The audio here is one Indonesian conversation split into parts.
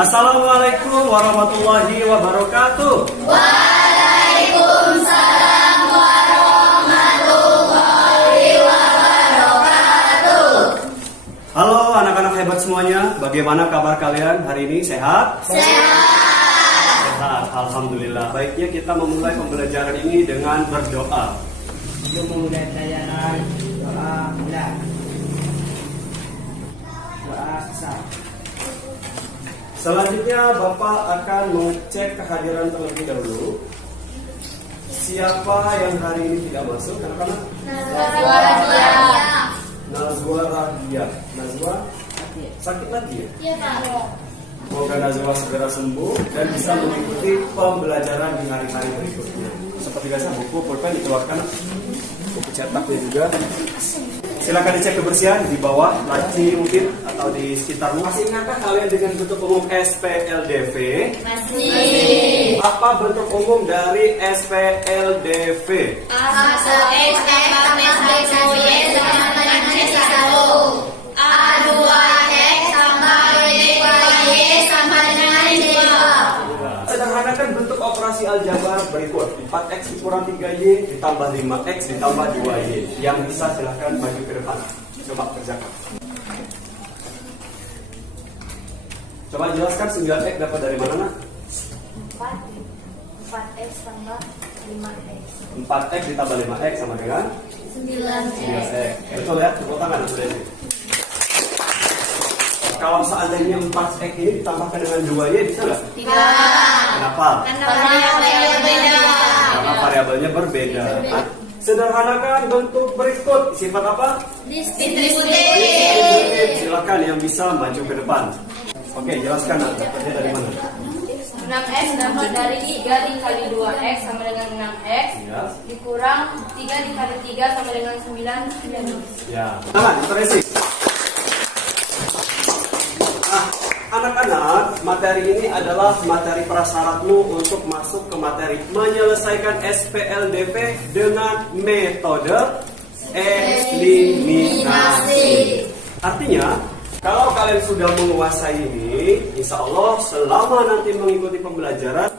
Assalamualaikum warahmatullahi wabarakatuh. Waalaikumsalam warahmatullahi wabarakatuh. Halo anak-anak hebat semuanya, bagaimana kabar kalian hari ini? Sehat? Sehat, alhamdulillah. Baiknya kita memulai pembelajaran ini dengan berdoa. Memulai pelajaran doa bulan. Doa sesat. Selanjutnya Bapak akan mengecek kehadiran terlebih dahulu. Siapa yang hari ini tidak masuk? Anak-anak? Nazwa Radia. Nazwa sakit lagi ya? Iya Pak. Semoga Nazwa segera sembuh dan bisa mengikuti pembelajaran di hari-hari berikutnya. Seperti biasa buku pulpen dikeluarkan, buku cetaknya juga. Silakan dicek kebersihan di bawah laci mungkin atau di sekitarmu. Masih ingatkah kalian dengan bentuk umum SPLDV? Masih. Apa bentuk umum dari SPLDV? A1 X tambah B1 Y sama dengan C1. A2 X tambah B2Y sama dengan C2. Sederhanakan bentuk operasi aljabar berikut. 4X dikurang 3Y ditambah 5X ditambah 2Y. Yang bisa silahkan maju ke depan. Coba kerjakan. Coba jelaskan 9X dapat dari mana, nak? 4X tambah 5X. 4X ditambah 5X sama dengan 9X. Betul ya? Tepuk tangan sudah ini. Kalau seandainya 4X ini ditambahkan dengan 2Y bisa nggak? Tidak. Kenapa? Karena variabelnya berbeda. Karena variabelnya berbeda. Nah, sederhanakan bentuk berikut. Sifat apa? Distributif. Silakan yang bisa maju ke depan. Oke, jelaskan dapatnya dari mana? 6X dapat dari 3 dikali 2X sama dengan 6X Ya. dikurang 3 dikali 3 sama dengan 9. Ya. Nah, interesi. Nah, anak-anak, materi ini adalah materi prasyaratmu untuk masuk ke materi menyelesaikan SPLDV dengan metode eliminasi. Artinya, kalau kalian sudah menguasai ini, insya Allah selama nanti mengikuti pembelajaran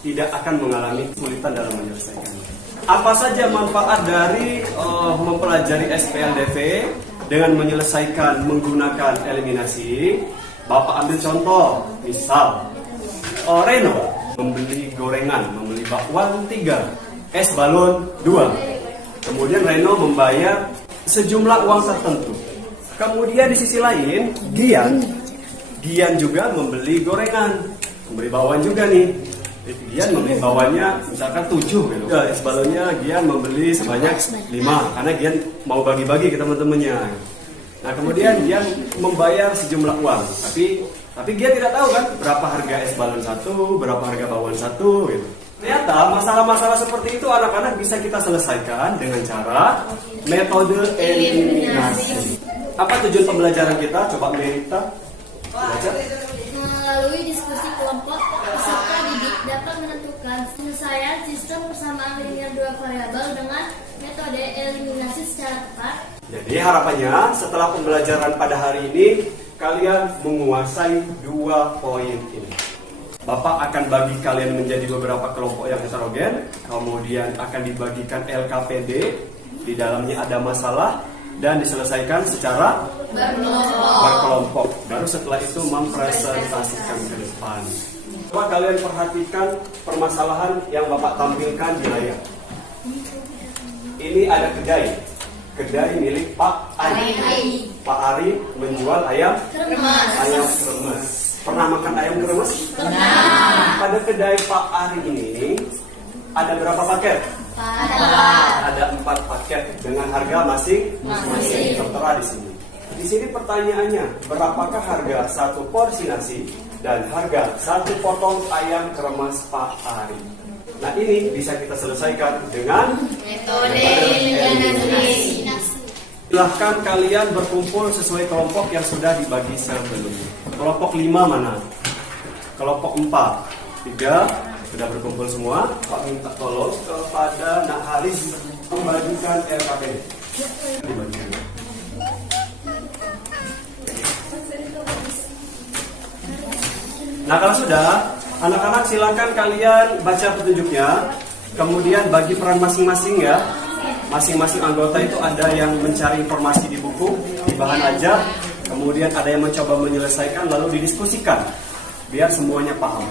tidak akan mengalami kesulitan dalam menyelesaikannya. Apa saja manfaat dari mempelajari SPLDV dengan menyelesaikan menggunakan eliminasi? Bapak ambil contoh, misal Reno membeli gorengan, membeli bakwan 3, es balon 2. Kemudian Reno membayar sejumlah uang tertentu. Kemudian di sisi lain, Gian juga membeli gorengan, membeli bakwan juga nih. Gian membeli bakwannya misalkan 7 gitu. Ya, es balonnya Gian membeli sebanyak 5 karena Gian mau bagi-bagi ke teman-temannya. Nah, kemudian Gian membayar sejumlah uang, tapi Gian tidak tahu kan berapa harga es balon 1, berapa harga bakwan 1 gitu. Ternyata masalah-masalah seperti itu anak-anak bisa kita selesaikan dengan cara metode eliminasi. Apa tujuan pembelajaran kita? Coba Merita baca. Melalui diskusi kelompok, peserta didik dapat menentukan penyelesaian sistem persamaan linear dua variabel dengan metode eliminasi secara tepat. Jadi harapannya setelah pembelajaran pada hari ini kalian menguasai 2 poin ini. Bapak akan bagi kalian menjadi beberapa kelompok yang heterogen, kemudian akan dibagikan LKPD, di dalamnya ada masalah dan diselesaikan secara berkelompok. Baru setelah itu mempresentasikan ke depan. Coba kalian perhatikan permasalahan yang Bapak tampilkan di layar. Ini ada kedai milik Pak Ari. Pak Ari menjual ayam kremes. Pernah makan ayam kremes? Pernah. Pada kedai Pak Ari ini ada berapa paket? Ada 4 paket dengan harga masing-masing tertera di sini. Di sini pertanyaannya, berapakah harga 1 porsi nasi dan harga 1 potong ayam kremes Pak Ari? Nah, ini bisa kita selesaikan dengan Metode eliminasi. silahkan kalian berkumpul sesuai kelompok yang sudah dibagi sebelumnya. Kelompok 5 mana? Kelompok 4, 3 sudah berkumpul semua. Pak minta tolong kepada Nak Haris membagikan LKPD. Dibagikan. Nah kalau sudah, anak-anak silakan kalian baca petunjuknya. Kemudian bagi peran masing-masing ya. Masing-masing anggota itu ada yang mencari informasi di buku, di bahan ajar. Kemudian ada yang mencoba menyelesaikan lalu didiskusikan. Biar semuanya paham.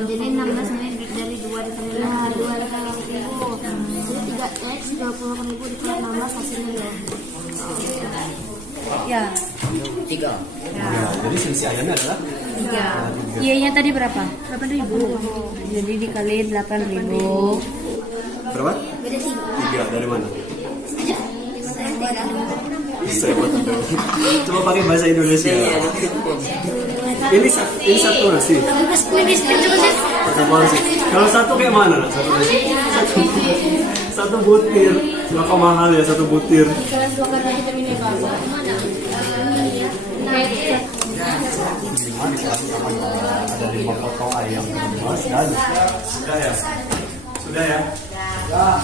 Jadi 16 menit dari 2 dikali 2 dikali 1000. Jadi 3x 20.000 dikali 16 hasilnya Ya. 3. Ya, jadi selisih ayamnya adalah 3. Iya-nya tadi berapa? 8.000. Jadi dikali 8.000. berapa? 3. Dari mana? Saya buat itu. Coba pakai bahasa Indonesia. Ini satu nasi. Satu porsi. Kalau satu kayak mana? Nak? Satu nasi. Satu butir. Maka mahal ya satu butir. Ada 5 potong ayam emas dan sudah ya. Sudah ya.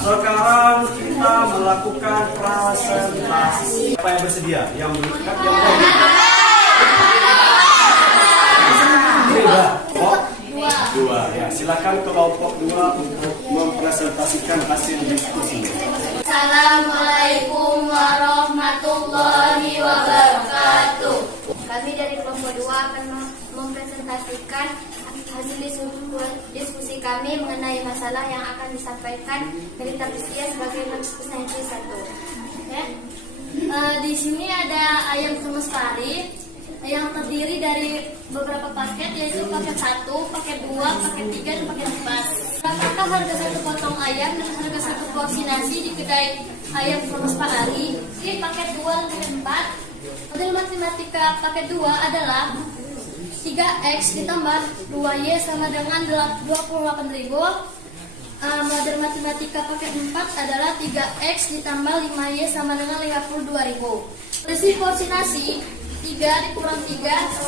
Sekarang kita melakukan presentasi. Siapa yang bersedia? Yang dua. Ya, silakan kelompok 2 untuk mempresentasikan hasil diskusi. Assalamualaikum warahmatullahi wabarakatuh. Kami dari kelompok 2 akan mempresentasikan hasil diskusi kami mengenai masalah yang akan disampaikan dari Tapisia sebagai peserta 1. Ya. Di sini ada ayam kremes pari yang terdiri dari beberapa paket, yaitu paket 1, paket 2, paket 3, dan paket 4. Apakah harga satu potong ayam dan harga satu porsi nasi di kedai ayam kremes pari? Di paket 2 dan paket 4, model matematika paket 2 adalah 3x ditambah 2y sama dengan 28.000. Model matematika paket 4 adalah 3x ditambah 5y sama dengan 52.000. Selisih porsi nasi 3 dikurang 3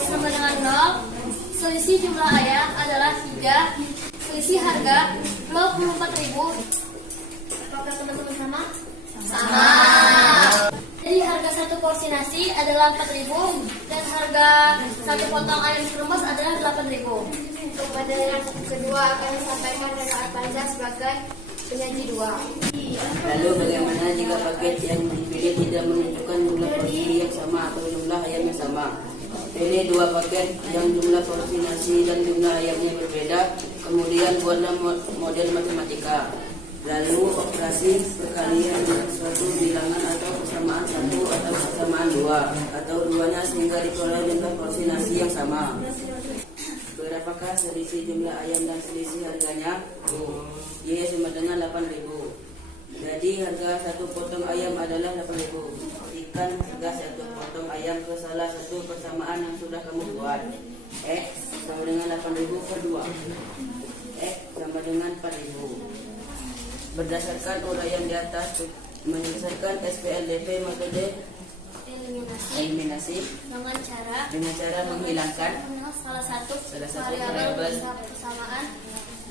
sama dengan 0. Selisih jumlah ayam adalah 3. Selisih harga 24.000. Apakah teman-teman sama? Sama. Jadi harga satu porsi nasi adalah 4.000 dan harga satu potong ayam kremes adalah 8.000. Untuk pada yang kedua akan disampaikan oleh Kak Alpanza sebagai penyaji 2. Lalu bagaimana jika paket yang dipilih tidak menunjukkan jumlah porsi yang sama atau jumlah ayam yang sama? Pilih 2 paket yang jumlah porsi nasi dan jumlah ayamnya berbeda. Kemudian buatlah model matematika. Lalu operasi perkalian dengan suatu bilangan atau persamaan 1 atau persamaan 2 atau duanya sehingga diperoleh jumlah porsi nasi yang sama. Berapakah selisih jumlah ayam dan selisih harganya? Y sama dengan 8.000. Jadi harga satu potong ayam adalah 8.000. Berikan harga satu potong ayam ke salah satu persamaan yang sudah kamu buat. X sama dengan 8.000 per 2. X sama dengan 4.000. Berdasarkan uraian di atas, menyelesaikan SPLDP metode eliminasi dengan cara menghilangkan salah satu variabel persamaan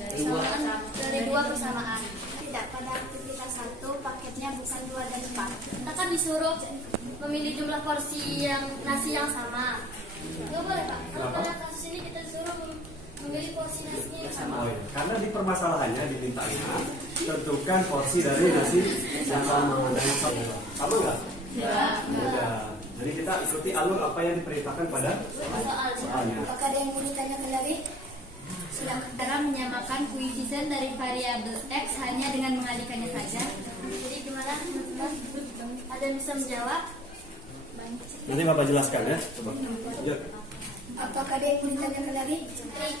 dari 2 persamaan. Tidak, pada aktivitas 1 paketnya bukan 2 dan 4. Kita kan disuruh memilih jumlah porsi yang nasi yang sama. Nggak boleh Pak, kalau pada kasus ini kita disuruh memilih porsi nasinya yang sama. Karena di permasalahannya dimintanya tentukan porsi dari nasi yang sama dari sama nggak? Ya. Jadi kita ikuti alur apa yang diperintahkan pada soalnya. Apakah ada yang mau ditanyakan lagi? Cara menyamakan koefisien dari variabel x hanya dengan mengalihkannya saja. Jadi gimana teman-teman? Ada yang bisa menjawab? Nanti Bapak jelaskan ya. Coba. Ya. Apakah ada yang mau ditanyakan lagi?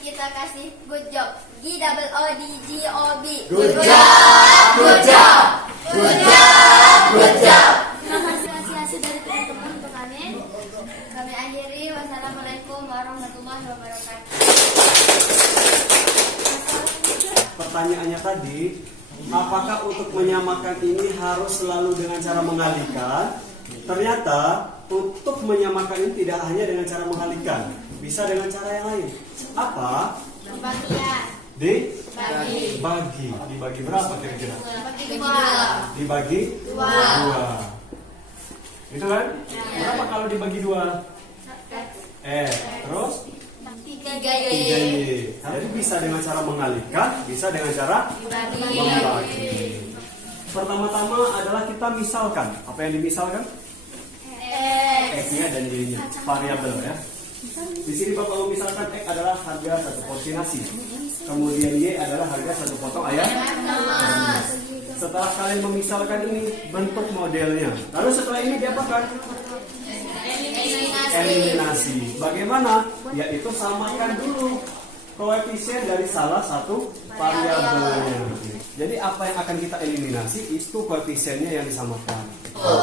Kita kasih good job. G-O-O-D-G-O-B. Good job. Good job. Good job. Good job. Hasil dari teman-teman untuk kami akhiri. Wassalamualaikum warahmatullahi wabarakatuh. Pertanyaannya tadi, apakah untuk menyamakan ini harus selalu dengan cara mengalihkan? Ternyata untuk menyamakan ini tidak hanya dengan cara mengalihkan, bisa dengan cara yang lain. Apa? Pembagian. Di Bagi. Dibagi berapa kira-kira? Dibagi dua. Gitu kan? Berapa kalau dibagi 2? Terus 3Y. Jadi bisa dengan cara mengalihkan, bisa dengan cara membagi. Pertama-tama adalah kita misalkan. Apa yang dimisalkan? X-nya dan Y-nya, variabel ya. Di sini Bapak misalkan X adalah harga 1 porsi nasi. Kemudian Y adalah harga 1 potong ayam. Setelah kalian memisalkan ini bentuk modelnya. Lalu setelah ini diapakan? Eliminasi. Bagaimana? Yaitu samakan dulu koefisien dari salah satu variabelnya. Jadi apa yang akan kita eliminasi itu koefisiennya yang disamakan.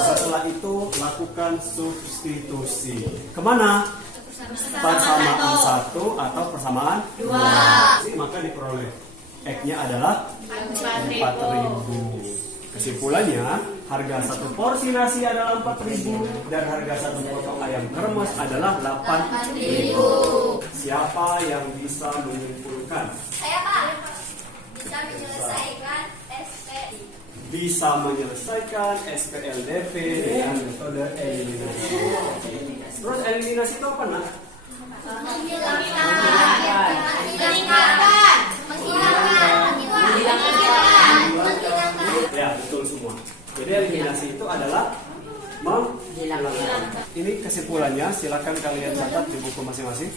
Setelah itu lakukan substitusi. Kemana? Persamaan 1 atau persamaan 2. Maka diperoleh X-nya adalah 4.000. Kesimpulannya, harga 1 porsi nasi adalah 4.000 dan harga 1 potong ayam kremes adalah 8.000. Siapa yang bisa menyimpulkan? Saya Pak. Bisa menyelesaikan SPI. Bisa menyelesaikan SPLDP dengan metode eliminasi. Terus eliminasi itu apa nak? Ya betul semua. Jadi eliminasi itu adalah menghilangkan. Ini kesimpulannya, silakan kalian catat di buku masing-masing.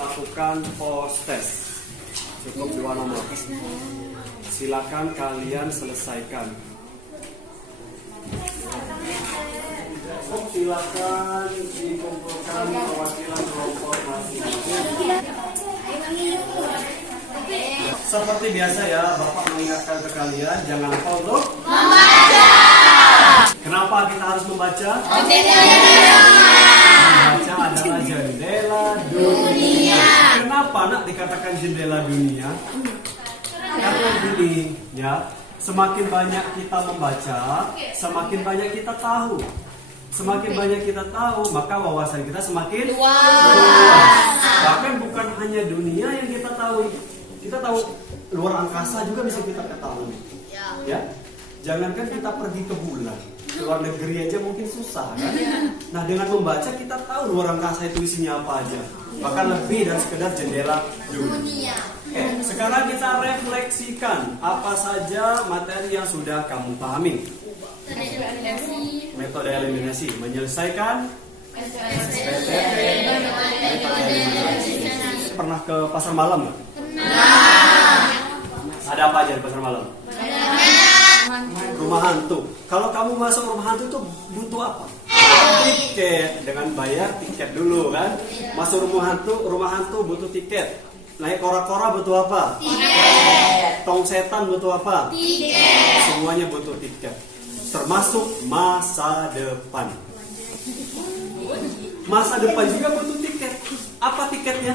Lakukan post test. Cukup 2 nomor. Silakan kalian selesaikan. Silakan dikumpulkan perwakilan kelompok masing-masing. Seperti biasa ya, Bapak mengingatkan ke kalian jangan lupa untuk membaca. Kenapa kita harus membaca? Membaca adalah jendela dunia. Kenapa nak dikatakan jendela dunia? Karena gini ya, semakin banyak kita membaca, semakin banyak kita tahu. Semakin banyak kita tahu, maka wawasan kita semakin luas. Bahkan bukan hanya dunia yang kita tahu, kita tahu luar angkasa juga bisa kita ketahui. Ya, jangankan kita pergi ke bulan, luar negeri aja mungkin susah kan? Nah, dengan membaca kita tahu luar angkasa itu isinya apa aja. Bahkan lebih dari sekedar jendela dunia. Oke, sekarang kita refleksikan apa saja materi yang sudah kamu pahami. Metode eliminasi, menyelesaikan SPLDP. Pernah ke pasar malam nggak? Ada apa aja di pasar malam? Rumah hantu. Kalau kamu masuk rumah hantu itu butuh apa? Tiket. Dengan bayar tiket dulu kan. Masuk rumah hantu butuh tiket. Naik kora-kora butuh apa? Tiket. Tong setan butuh apa? Tiket. Semuanya butuh tiket. Termasuk masa depan. Masa depan juga butuh tiket. Apa tiketnya?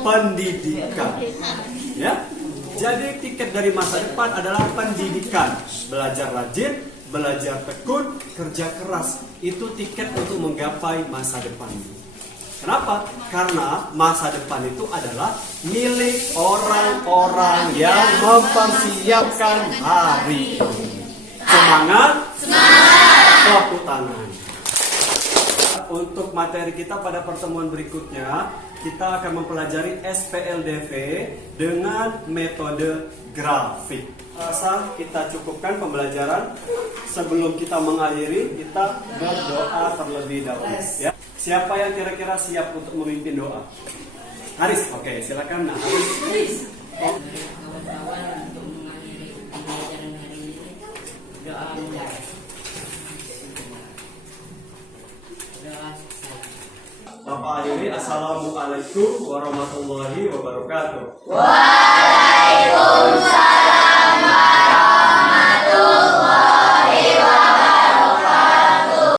Pendidikan. Ya. Jadi tiket dari masa depan adalah pendidikan. Belajar rajin, belajar tekun, kerja keras. Itu tiket untuk menggapai masa depan. Kenapa? Karena masa depan itu adalah milik orang-orang yang mempersiapkan hari ini. Semangat! Tepuk tangan. Untuk materi kita pada pertemuan berikutnya, kita akan mempelajari SPLDP dengan metode grafik. Rasa kita cukupkan pembelajaran. Sebelum kita mengakhiri, kita berdoa terlebih dahulu. Ya. Siapa yang kira-kira siap untuk memimpin doa? Haris, oke, silakan. Nah, Haris. Kawan-kawan untuk mengakhiri pembelajaran hari ini, doa mulai. Bapak akhiri, assalamualaikum warahmatullahi wabarakatuh.